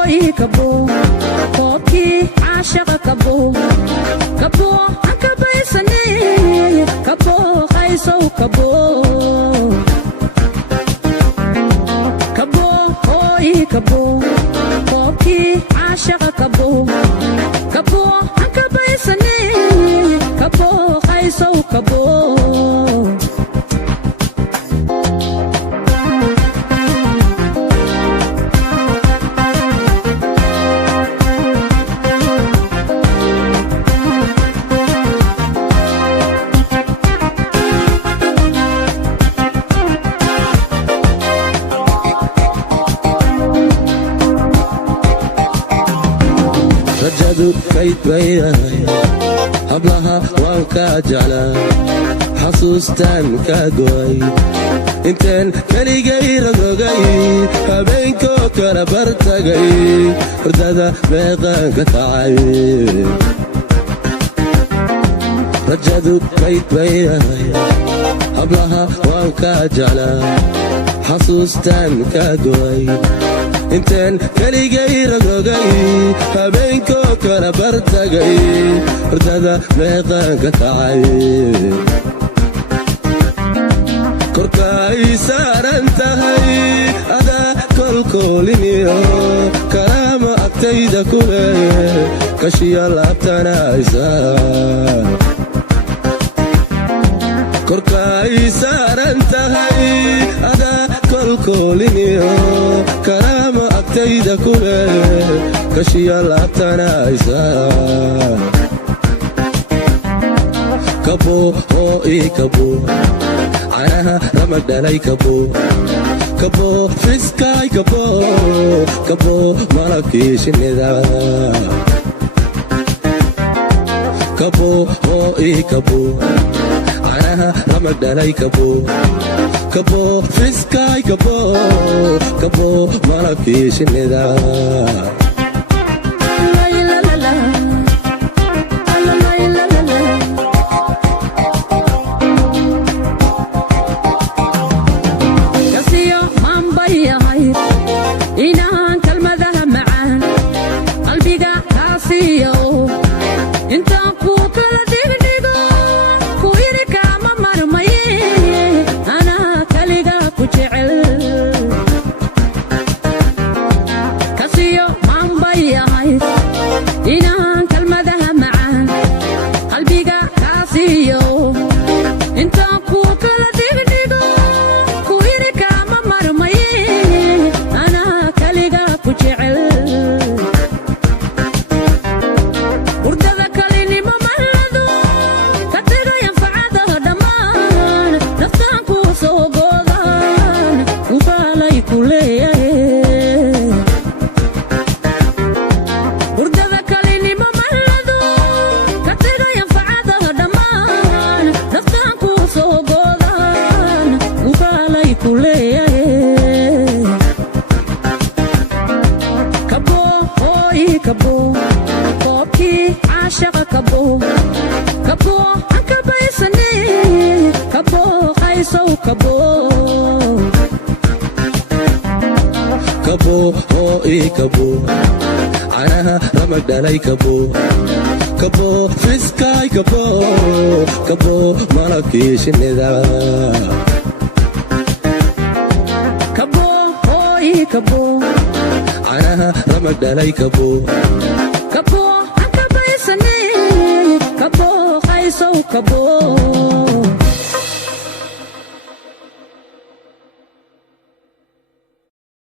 هوي كبو قوبكي عاشق كبو كبو عكبي سني كبو خيسو كبو كبو هوي كبو قوبكي عاشق كبو كبو عكبي سني كبو خيسو كبو rajadu kayd baydahay hablaha waan kaa jeclaa xasuustaan kaa go'ay intaan keligay ragogay habeenkoo kala bartagay hurdada meeqaan ka kacay rajadu kayd baydahay hablaha waan kaa jeclaa xasuustaan kaa go'ay intaan keligay ragogay habeenkoo kala bartagay hurdada meeqaan ka kacay korkaay saaran tahay adaa kolkooliniyo kalaama agtayda ku leh kashiya laabtanaysa korkaay saaran tahay adaa kolkooliniyo kalaama agtayda ku leh kashiya laabtanaysa kabo oo ii kabo canaha ramag dhalay kabo kabo fiskaay kabo kabo malabkii shinnida kabo oo ii kabo canaha ramag dhalay kabo kabo fiskaay kabo kabo malabkii shinnida kabo oo ii kabo canaha ramag dhalay kabo kabo fiskaay kabo kabo malabkii shinnida kabo oo ii kabo canaha ramag dhalay kabo kabo cakabaysane kabo qaysow kabo